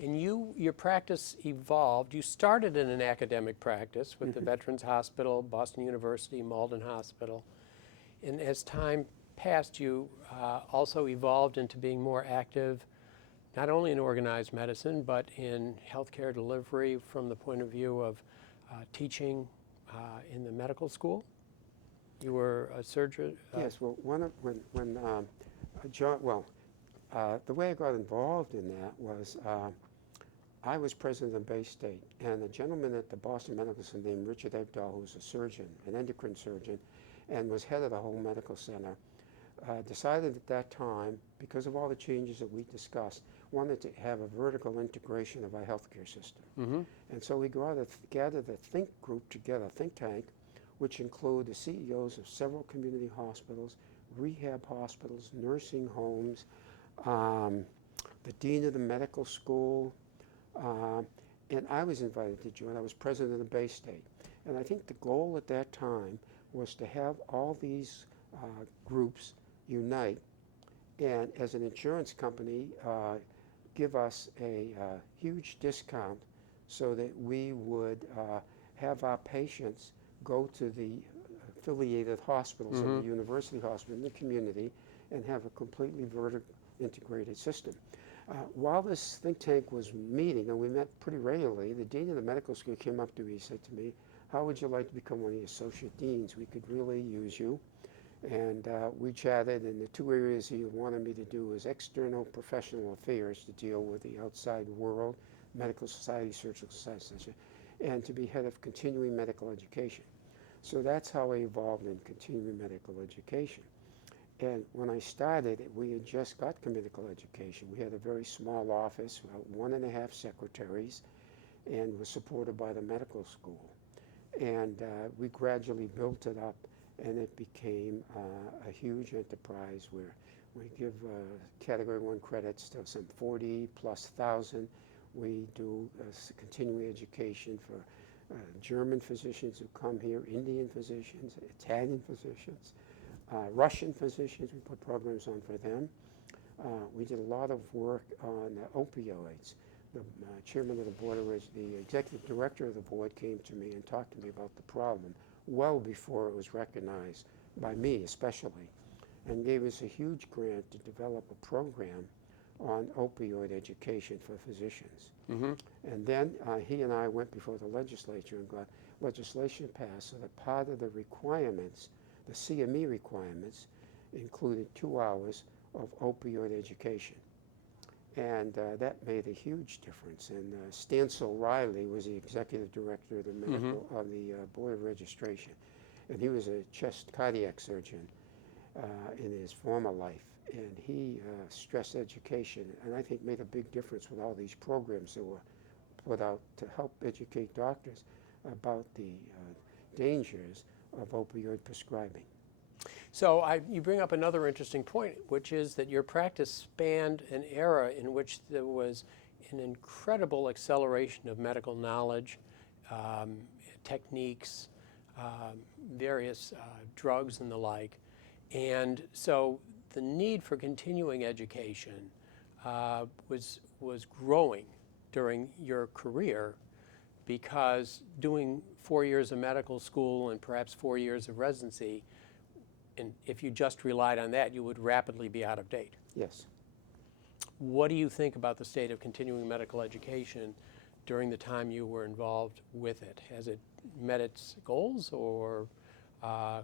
And your practice evolved. You started in an academic practice with the Veterans Hospital, Boston University, Malden Hospital. And as time passed, you also evolved into being more active, not only in organized medicine, but in healthcare delivery from the point of view of teaching in the medical school. You were a surgeon? Yes, well, the way I got involved in that was I was president of Bay State, and a gentleman at the Boston Medical Center named Richard Egdahl, who was a surgeon, an endocrine surgeon, and was head of the whole medical center, decided at that time, because of all the changes that we discussed, wanted to have a vertical integration of our healthcare system. And so we gathered a think tank, which include the CEOs of several community hospitals, rehab hospitals, nursing homes, the dean of the medical school, and I was invited to join. I was president of the Bay State. And I think the goal at that time was to have all these groups unite and, as an insurance company, give us a huge discount so that we would have our patients go to the affiliated hospitals and the university hospital in the community and have a completely vertically integrated system. While this think tank was meeting, and we met pretty regularly, the dean of the medical school came up to me and said to me, "How would you like to become one of the associate deans? We could really use you." And we chatted, and the two areas he wanted me to do was external professional affairs, to deal with the outside world, medical society, surgical society, and to be head of continuing medical education. So that's how I evolved in continuing medical education. And when I started, we had just got medical education. We had a very small office, 1.5 secretaries, and was supported by the medical school. And we gradually built it up, and it became a huge enterprise where we give Category 1 credits to some 40,000+. We do continuing education for German physicians who come here, Indian physicians, Italian physicians, Russian physicians. We put programs on for them. We did a lot of work on opioids. The chairman of the board, the executive director of the board, came to me and talked to me about the problem well before it was recognized by me especially, and gave us a huge grant to develop a program on opioid education for physicians. And then he and I went before the legislature and got legislation passed so that part of the requirements, the CME requirements, included 2 hours of opioid education. And that made a huge difference. And Stancil Riley was the executive director of the medical, of the Board of Registration. And he was a chest cardiac surgeon in his former life. And he stressed education, and I think made a big difference with all these programs that were put out to help educate doctors about the dangers of opioid prescribing. So you bring up another interesting point, which is that your practice spanned an era in which there was an incredible acceleration of medical knowledge, techniques, various drugs and the like. And so the need for continuing education was growing during your career, because doing 4 years of medical school and perhaps 4 years of residency, and if you just relied on that, you would rapidly be out of date. Yes. What do you think about the state of continuing medical education during the time you were involved with it? Has it met its goals, or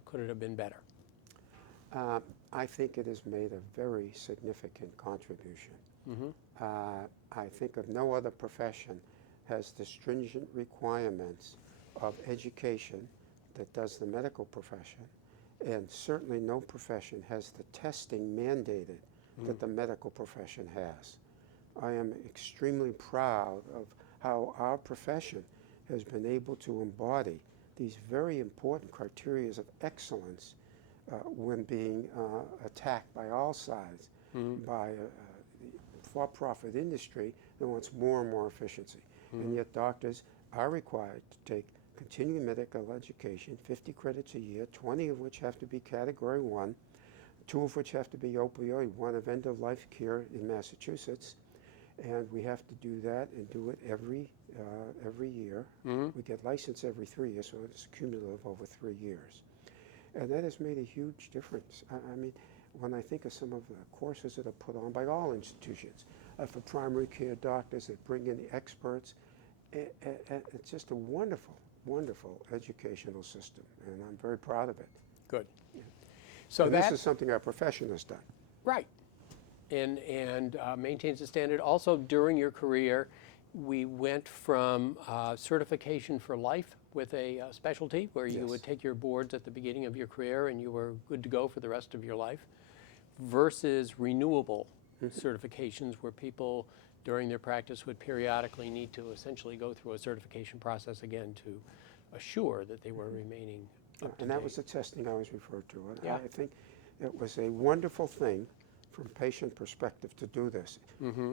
could it have been better? I think it has made a very significant contribution. I think of no other profession has the stringent requirements of education that does the medical profession, and certainly no profession has the testing mandated that the medical profession has. I am extremely proud of how our profession has been able to embody these very important criteria of excellence when being attacked by all sides by the for-profit industry that wants more and more efficiency. And yet doctors are required to take continuing medical education, 50 credits a year, 20 of which have to be Category 1, 2 of which have to be opioid, 1 of end-of-life care in Massachusetts, And we have to do that and do it every year. We get licensed every 3 years, so it's cumulative over 3 years. And that has made a huge difference. I mean, when I think of some of the courses that are put on by all institutions, for primary care doctors that bring in the experts, it's just a wonderful, wonderful educational system, and I'm very proud of it. Good. So and this is something our profession has done. Right. And maintains the standard. Also, during your career, we went from certification for life with a specialty where you would take your boards at the beginning of your career and you were good to go for the rest of your life, versus renewable certifications where people during their practice would periodically need to essentially go through a certification process again to assure that they were remaining up to And that date. was the testing I was referred to. And Yeah. I think it was a wonderful thing from a patient perspective to do this.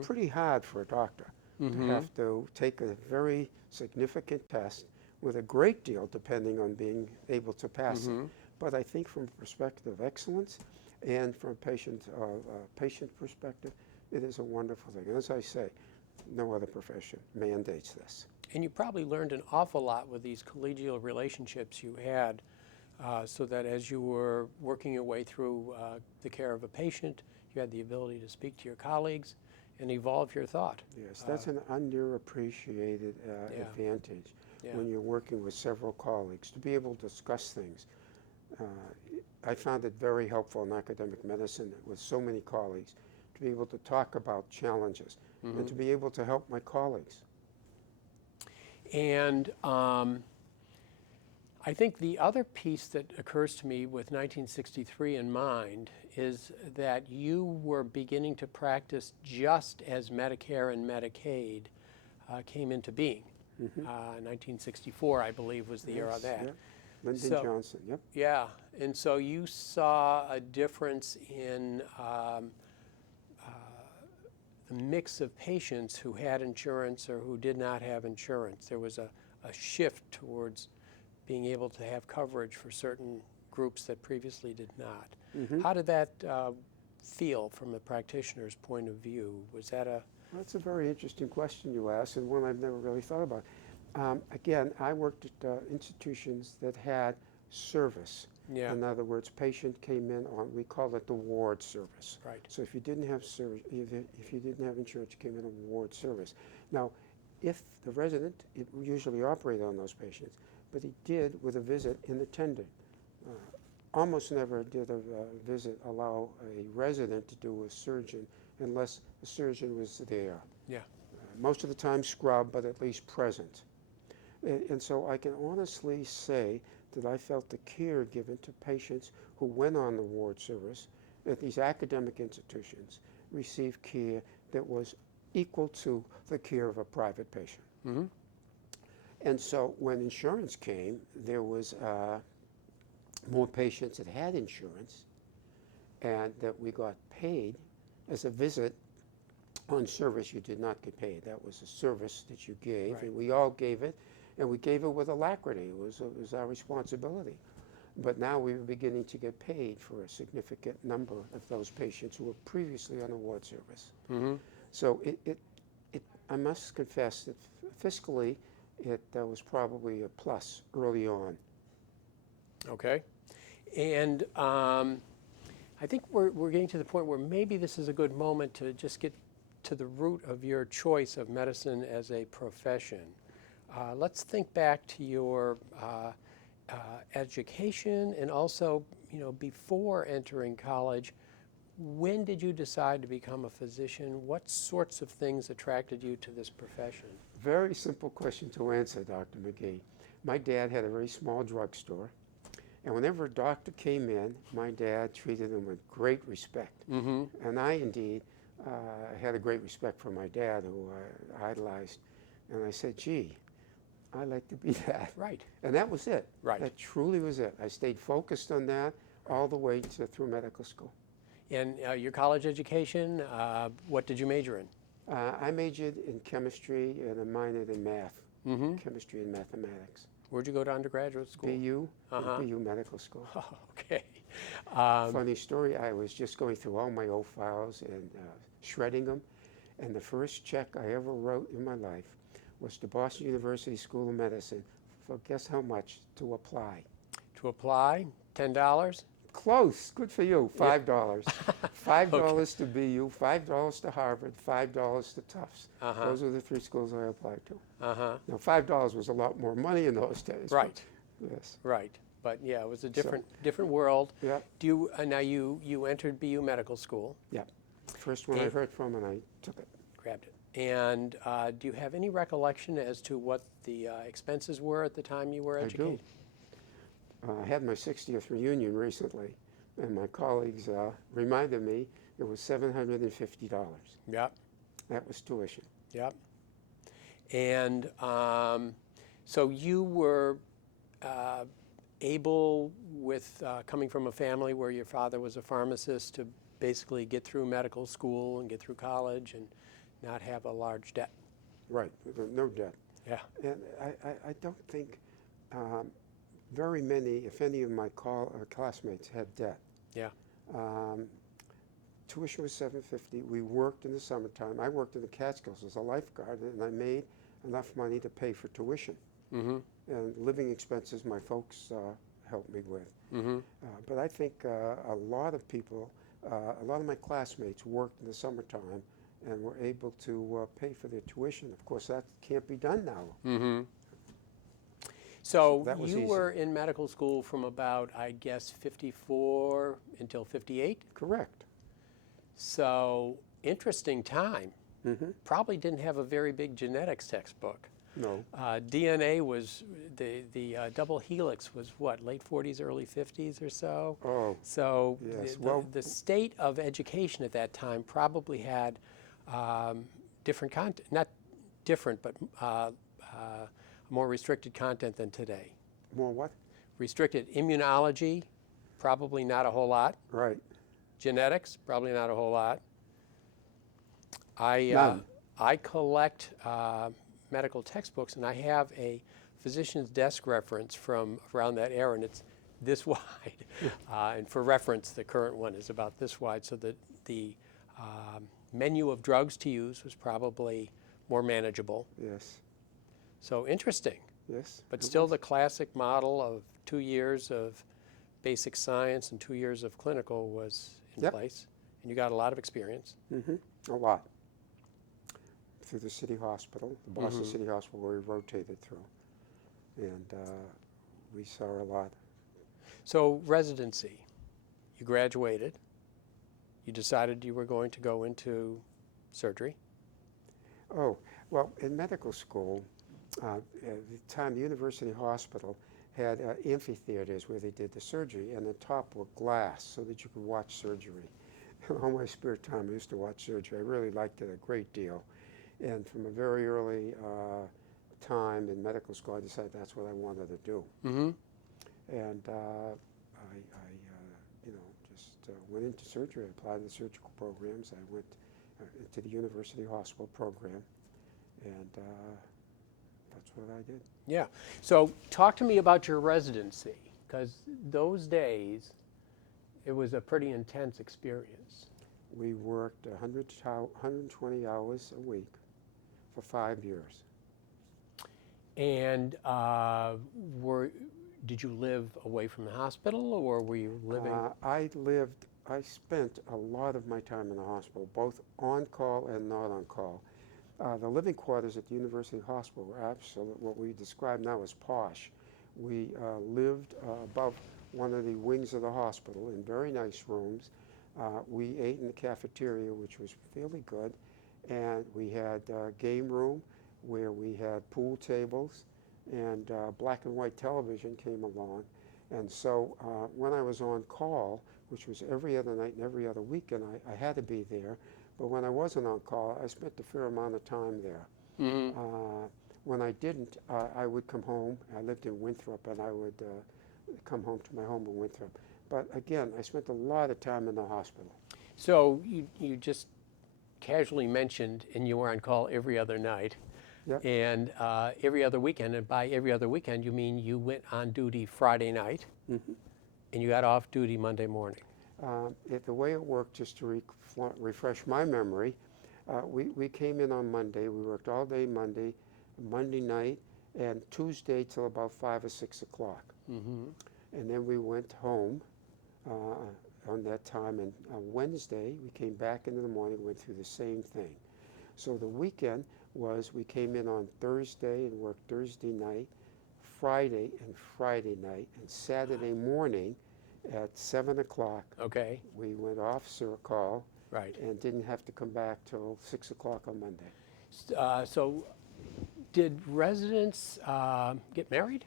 Pretty hard for a doctor to have to take a very significant test with a great deal depending on being able to pass it. But I think from a perspective of excellence and from a patient perspective, it is a wonderful thing. And as I say, no other profession mandates this. And you probably learned an awful lot with these collegial relationships you had, so that as you were working your way through the care of a patient, you had the ability to speak to your colleagues and evolve your thought. Yes, that's an underappreciated advantage when you're working with several colleagues, to be able to discuss things. I found it very helpful in academic medicine with so many colleagues to be able to talk about challenges and to be able to help my colleagues. And I think the other piece that occurs to me with 1963 in mind is that you were beginning to practice just as Medicare and Medicaid came into being. 1964, I believe, was the year of that. Yep. Lyndon So- Johnson, yep. Yeah, and so you saw a difference in the mix of patients who had insurance or who did not have insurance. There was a shift towards being able to have coverage for certain groups that previously did not. How did that feel from a practitioner's point of view? Was that a... That's a very interesting question you asked, and one I've never really thought about. Again, I worked at institutions that had service. Yeah. In other words, patient came in on, we call it the ward service. Right. So if you didn't have if you didn't have insurance, you came in on ward service. Now, if the resident, it usually operated on those patients, but he did with a visit in attendant. Almost never did a visit allow a resident to do a surgeon unless the surgeon was there. Yeah. Most of the time scrub, but at least present. And so I can honestly say that I felt the care given to patients who went on the ward service at these academic institutions received care that was equal to the care of a private patient. And so when insurance came, there was more patients that had insurance and that we got paid as a visit on service you did not get paid. That was a service that you gave, Right. and we all gave it, and we gave it with alacrity. It was our responsibility. But now we were beginning to get paid for a significant number of those patients who were previously on a ward service. So I must confess that fiscally, that was probably a plus early on. Okay. And I think we're getting to the point where maybe this is a good moment to just get to the root of your choice of medicine as a profession. Let's think back to your education and also, before entering college. When did you decide to become a physician? What sorts of things attracted you to this profession? Very simple question to answer, Dr. McGee. My dad had a very small drugstore, and whenever a doctor came in, my dad treated him with great respect. And I indeed had a great respect for my dad, who I idolized. And I said, gee, I'd like to be that. Right. And that was it. Right. That truly was it. I stayed focused on that all the way through medical school. And your college education, what did you major in? I majored in chemistry and I minored in math, chemistry and mathematics. Where'd you go to undergraduate school? BU, BU Medical School. Oh, okay. Funny story, I was just going through all my old files and shredding them, And the first check I ever wrote in my life was to Boston University School of Medicine for guess how much to apply. To apply, $10? Close. Good for you. $5. $5 Okay. to BU, $5 to Harvard, $5 to Tufts. Uh-huh. Those are the three schools I applied to. Uh-huh. Now, $5 was a lot more money in those days. but Right. Yes. Right. But yeah, it was a different world. Yeah. Do you now you entered BU Medical School, Yeah. First one I heard from, and I took it. grabbed it. And do you have any recollection as to what the expenses were at the time you were I educated? do. I had my 60th reunion recently, and my colleagues reminded me it was $750. Yep. That was tuition. Yep. And so you were able, with coming from a family where your father was a pharmacist, to basically get through medical school and get through college and not have a large debt. Right. No debt. Yeah. And I don't think very many, if any of my classmates had debt. Yeah. Tuition was $750. We worked in the summertime. I worked in the Catskills as a lifeguard, and I made enough money to pay for tuition. Mm-hmm. And living expenses my folks helped me with. Mm-hmm. But I think a lot of people, a lot of my classmates worked in the summertime and were able to pay for their tuition. Of course, that can't be done now. Mm-hmm. So that was you easy. were in medical school from about, I guess, 54 until 58? Correct. So interesting time. Mm-hmm. Probably didn't have a very big genetics textbook. No. DNA was, the double helix was what, late 40s, early 50s or so? Oh, So yes. the state of education at that time probably had different content, not different, but more restricted content than today. more what? Restricted immunology, probably not a whole lot. Right. Genetics, probably not a whole lot. None. I collect medical textbooks, and I have a physician's desk reference from around that era, and it's this wide. And for reference, the current one is about this wide, so that the menu of drugs to use was probably more manageable. Yes. So interesting, Yes. but it still was. the classic model of 2 years of basic science and 2 years of clinical was in Yep. place, and you got a lot of experience. Mm-hmm. A lot. Through the city hospital, the Boston Mhm. City Hospital, where we rotated through. And we saw a lot. So residency, you graduated, you decided you were going to go into surgery. Oh, well, in medical school, at the time, the University Hospital had amphitheaters where they did the surgery, and the top were glass so that you could watch surgery. All my spare time, I used to watch surgery. I really liked it a great deal. And from a very early time in medical school, I decided that's what I wanted to do. Mm-hmm. And I just went into surgery. I applied to the surgical programs. I went into the University Hospital program, and that's what I did. Yeah. So talk to me about your residency, because those days, it was a pretty intense experience. We worked 120 hours a week for 5 years. And did you live away from the hospital, or were you living? I spent a lot of my time in the hospital, both on call and not on call. The living quarters at the University Hospital were absolute, what we describe now as posh. We lived above one of the wings of the hospital in very nice rooms. We ate in the cafeteria, which was fairly good, and we had a game room where we had pool tables, and black and white television came along. And so when I was on call, which was every other night and every other weekend, I had to be there. But when I wasn't on call, I spent a fair amount of time there. Mm-hmm. When I didn't, I would come home. I lived in Winthrop, and I would come home to my home in Winthrop. But again, I spent a lot of time in the hospital. So you just casually mentioned, and you were on call every other night. Yep. And every other weekend, and by every other weekend, you mean you went on duty Friday night, Mm-hmm. and you got off duty Monday morning. The way it worked, just to refresh my memory, We came in on Monday. We worked all day Monday night, and Tuesday till about 5 or 6 o'clock. Mm-hmm. And then we went home on that time. And on Wednesday, we came back into the morning, went through the same thing. So the weekend was we came in on Thursday and worked Thursday night, Friday and Friday night, and Saturday morning at 7 o'clock. Okay. We went officer call. Right. And didn't have to come back till 6 o'clock on Monday. So did residents get married?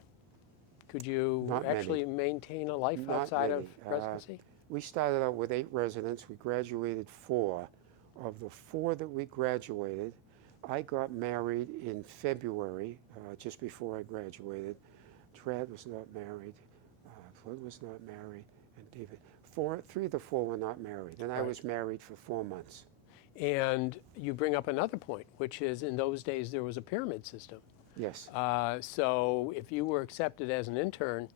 Could you Not actually maintain a life Not outside of many. residency? We started out with 8 residents. We graduated 4. Of the 4 that we graduated, I got married in February, just before I graduated. Trad was not married. Floyd was not married. And David. 3 of the 4 were not married. And I was married for 4 months. And you bring up another point, which is in those days there was a pyramid system. Yes. So if you were accepted as an intern,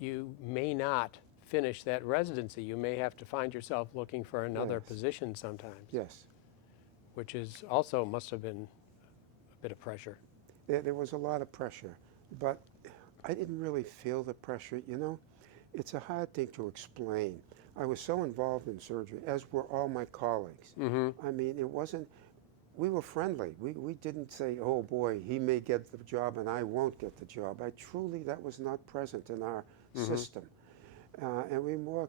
you may not finish that residency. You may have to find yourself looking for another position sometimes. Yes. Which is also must have been a bit of pressure. There was a lot of pressure, but I didn't really feel the pressure, you know. It's a hard thing to explain. I was so involved in surgery, as were all my colleagues. Mm-hmm. I mean, it wasn't, we were friendly. We didn't say, oh boy, he may get the job and I won't get the job. That was not present in our system. And we were more,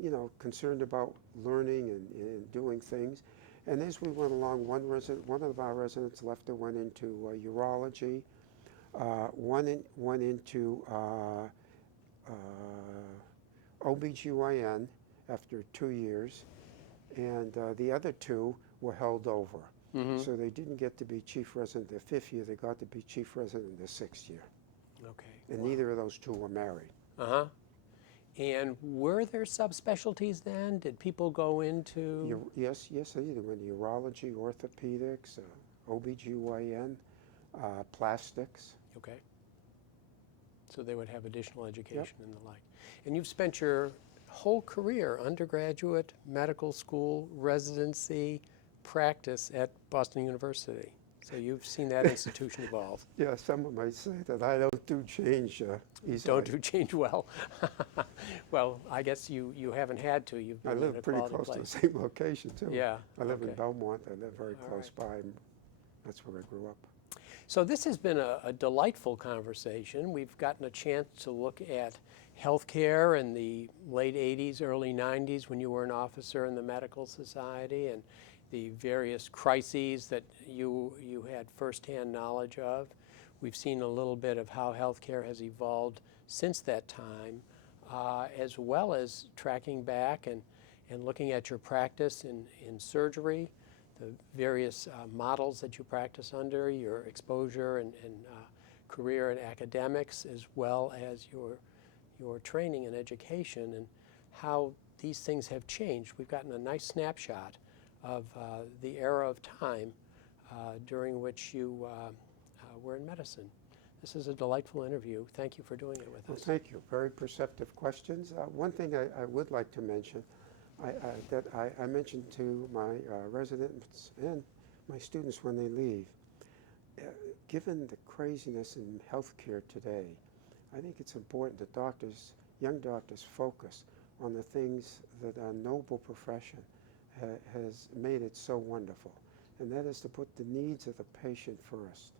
you know, concerned about learning and doing things. And as we went along, one of our residents left and went into urology. One went into OBGYN after 2 years, and the other 2 were held over. Mm-hmm. So they didn't get to be chief resident the 5th year, they got to be chief resident the 6th year. Okay. And neither of those 2 were married. Uh-huh. And were there subspecialties then? Did people go into? Yes, they did. Went to urology, orthopedics, OBGYN, plastics. Okay. So they would have additional education and the like. And you've spent your whole career, undergraduate, medical school, residency, practice at Boston University. So you've seen that institution evolve. Yeah, someone might say that I don't do change easily. Don't do change well. Well, I guess you haven't had to. You've been I at live a pretty quality close place. to the same location, too. Yeah. I live in okay. Belmont. I live very All close by. And that's where I grew up. So this has been a delightful conversation. We've gotten a chance to look at healthcare in the late 80s, early 90s when you were an officer in the Medical Society and the various crises that you had firsthand knowledge of. We've seen a little bit of how healthcare has evolved since that time, as well as tracking back and looking at your practice in surgery, the various models that you practice under, your exposure and career in academics, as well as your training and education, and how these things have changed. We've gotten a nice snapshot of the era of time during which you were in medicine. This is a delightful interview. Thank you for doing it with us. Well, thank you. Very perceptive questions. One thing I would like to mention, that I mentioned to my residents and my students when they leave, given the craziness in healthcare today, I think it's important that doctors, young doctors, focus on the things that our noble profession has made it so wonderful, and that is to put the needs of the patient first.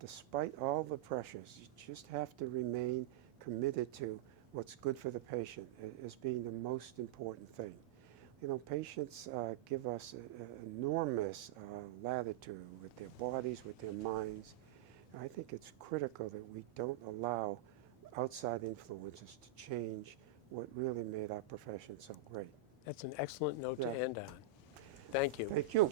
Despite all the pressures, you just have to remain committed to what's good for the patient as being the most important thing. You know, patients give us enormous latitude with their bodies, with their minds. I think it's critical that we don't allow outside influences to change what really made our profession so great. That's an excellent note to end on. Thank you. Thank you.